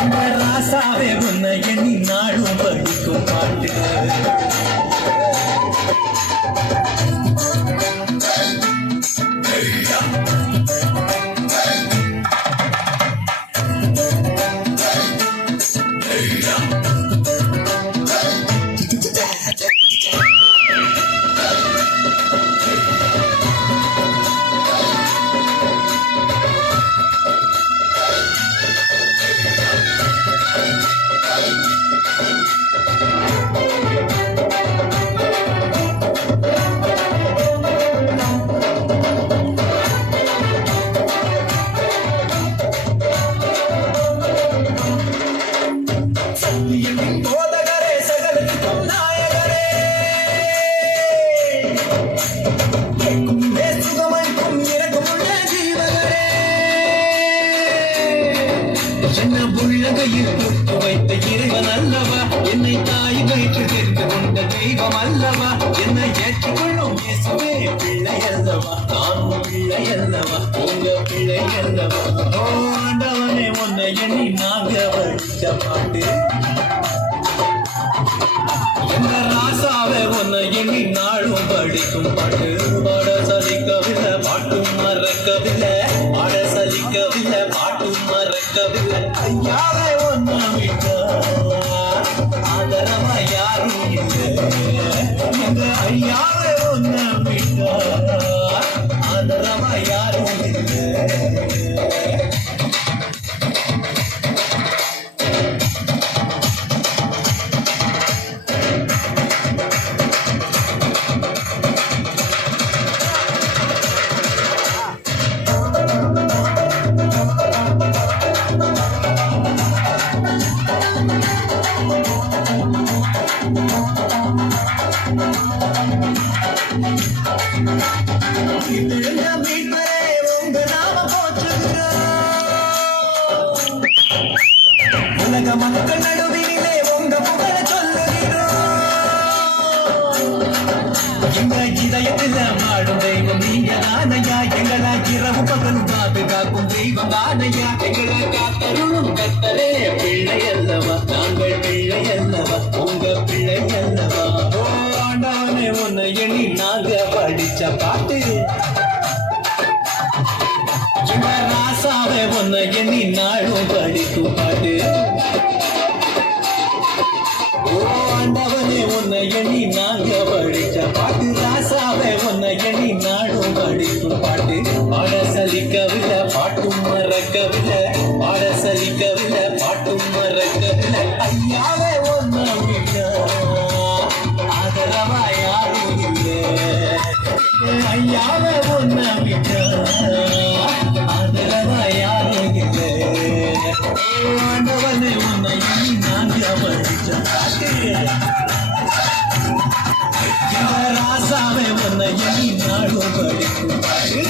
இந்த ராசாவே உன்னை எண்ணி நாளும் படிக்கும் பாட்டு. போதகரே சகலத்துக்கும் நாயகரே சுகமளிக்கும் இறக்கமுள்ள ஜீவகரே என்ன உள்ளகையில் தொட்டு வைத்த இறைவன் அல்லவா என்னை தாய் வயிற்று தெரிந்து கொண்ட தெய்வம் அல்லவா என்னை ஏற்றுக்கொள்ளும் இயேசுவே பிள்ளை அல்லவா நானும் பிள்ளை அல்லவா உங்க பிள்ளை அல்லவா ஆண்டவனே உன்னை எண்ணி நாங்க படிச்ச பாட்டு. இந்த ராசாவே உன்னை எண்ணி நாளும் படிக்கும் பாட்டு. பாட சலிக்கவில்லை பாட்டும் மறக்கவில்லை, பாட சலிக்கவில்லை பாட்டும் மறக்கவில்லை. ஐயாவே ஒன்ன விட்டா ஆதரவா யாரும் இல்லை. இந்த ஐயாவே ஒன்ன விட்டா ஆதரவா யாரும் இல்லை. உலக மக்கள் நடுவிலே உங்க புகழ சொல்லுகிறோம். எங்க இதயத்தில் வாழும் தெய்வம் நீங்க தானையா, எங்களை இரவு பகல் பாதுகாக்கும் தெய்வம் தானையா, எங்களை காத்தருளும் கத்தரே பிள்ளை அல்லவா நாங்கள் பிள்ளை அல்லவா உங்க பிள்ளை அல்லவா. ஆண்டவனே உன்னை எண்ணி நாங்க படிச்ச பாட்டு. ராசாவே உன்னை எண்ணி நாளும் படிக்கும் பாட்டு. ஆண்டவனே உன்னை எண்ணி நாங்க படிச்ச பாட்டு. ராசாவே உன்னை எண்ணி நாளும் படிக்கும் பாட்டு. பாட சலிக்கவில்லை பாட்டும் மறக்கவில்லை, பாட சலிக்கவில்லை பாட்டும் மறக்கவில்லை. ஐயாவே ஒன்ன விட்டா ஆதரவா யாரும் இல்லை. ஐயாவே ஒன்ன விட்டா ஆதரவா யாரும் இல்லை. ஆண்டவனே உன்னை எண்ணி நாங்க படிச்ச பாட்டு. ராசாவே உன்னை எண்ணி நாளும் படிக்கும் பாட்டு.